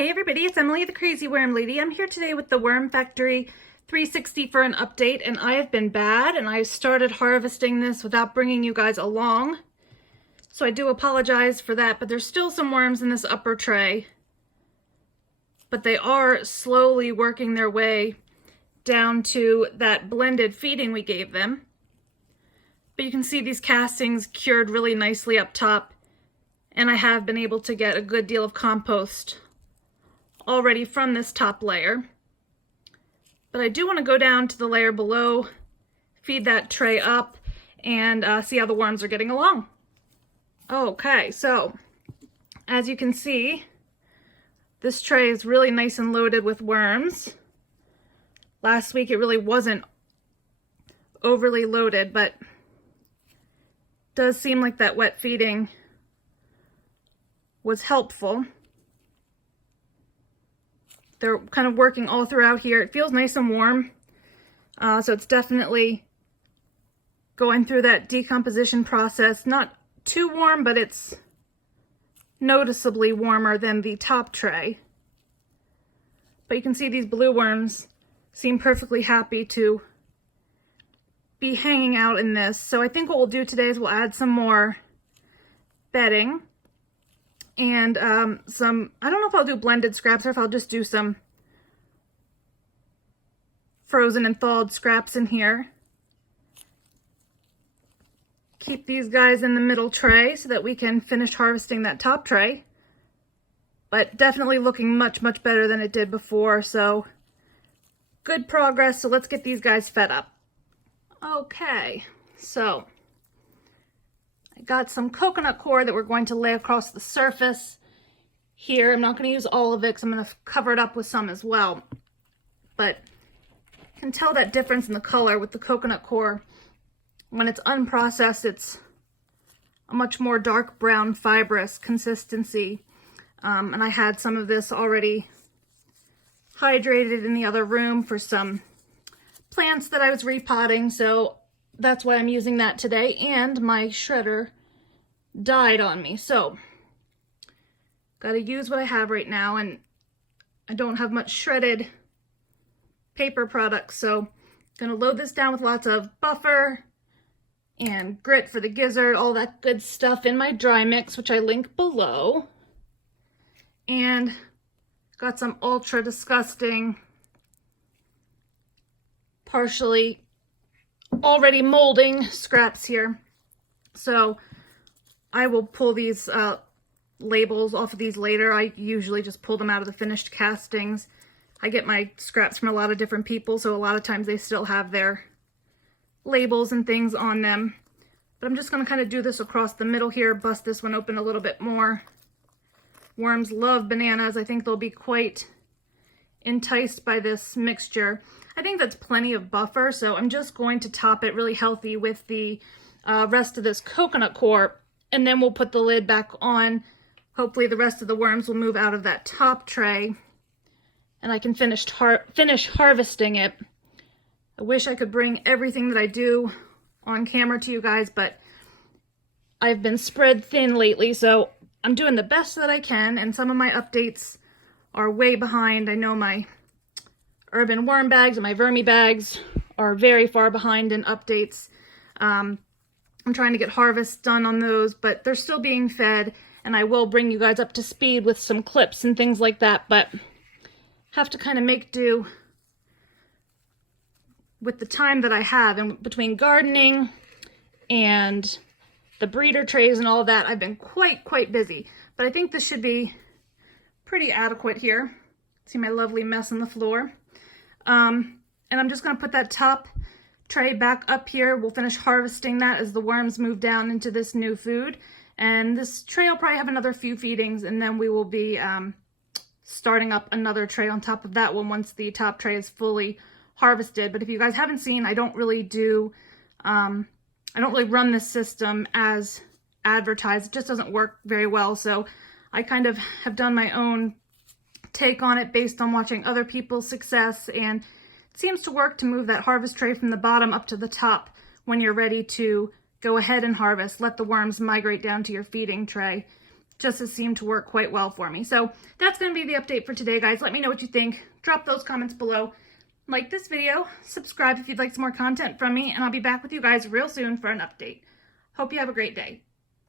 Hey everybody, it's Emily the Crazy Worm Lady. I'm here today with the Worm Factory 360 for an update, and I have been bad and I started harvesting this without bringing you guys along. So I do apologize for that, but there's still some worms in this upper tray. But they are slowly working their way down to that blended feeding we gave them. But you can see these castings cured really nicely up top, and I have been able to get a good deal of compost already from this top layer. But I do want to go down to the layer below, feed that tray up, and see how the worms are getting along. Okay, so as you can see, this tray is really nice and loaded with worms. Last week it really wasn't overly loaded, but it does seem like that wet feeding was helpful. They're kind of working all throughout here. It feels nice and warm, so it's definitely going through that decomposition process. Not too warm, but it's noticeably warmer than the top tray. But you can see these blue worms seem perfectly happy to be hanging out in this. So I think what we'll do today is we'll add some more bedding and some, I don't know if I'll do blended scraps or if I'll just do some frozen and thawed scraps in here. Keep these guys in the middle tray so that we can finish harvesting that top tray. But definitely looking much, much better than it did before, so good progress. So let's get these guys fed up. Okay, so I got some coconut coir that we're going to lay across the surface here. I'm not going to use all of it because I'm going to cover it up with some as well. But you can tell that difference in the color with the coconut coir. When it's unprocessed, it's a much more dark brown fibrous consistency. And I had some of this already hydrated in the other room for some plants that I was repotting, so that's why I'm using that today. And my shredder died on me, so gotta use what I have right now, and I don't have much shredded paper products, so gonna load this down with lots of buffer and grit for the gizzard, all that good stuff in my dry mix, which I link below. And got some ultra disgusting, partially already molding scraps here. So I will pull these labels off of these later. I usually just pull them out of the finished castings. I get my scraps from a lot of different people, so a lot of times they still have their labels and things on them. But I'm just going to kind of do this across the middle here, bust this one open a little bit more. Worms love bananas. I think they'll be quite enticed by this mixture. I think that's plenty of buffer, so I'm just going to top it really healthy with the rest of this coconut coir, and then we'll put the lid back on. Hopefully the rest of the worms will move out of that top tray, and I can finish harvesting it. I wish I could bring everything that I do on camera to you guys, but I've been spread thin lately, so I'm doing the best that I can, and some of my updates are way behind. I know my urban worm bags and my vermi bags are very far behind in updates. I'm trying to get harvests done on those, but they're still being fed, and I will bring you guys up to speed with some clips and things like that, but have to kind of make do with the time that I have. And between gardening and the breeder trays and all of that, I've been quite busy. But I think this should be pretty adequate here. See my lovely mess on the floor. And I'm just going to put that top tray back up here. We'll finish harvesting that as the worms move down into this new food. And this tray will probably have another few feedings, and then we will be starting up another tray on top of that one once the top tray is fully harvested. But if you guys haven't seen, I don't really run this system as advertised. It just doesn't work very well. So I kind of have done my own take on it based on watching other people's success, and it seems to work to move that harvest tray from the bottom up to the top when you're ready to go ahead and harvest. Let the worms migrate down to your feeding tray. just has seemed to work quite well for me. So that's going to be the update for today, guys. Let me know what you think. Drop those comments below. Like this video, subscribe if you'd like some more content from me, and I'll be back with you guys real soon for an update. Hope you have a great day.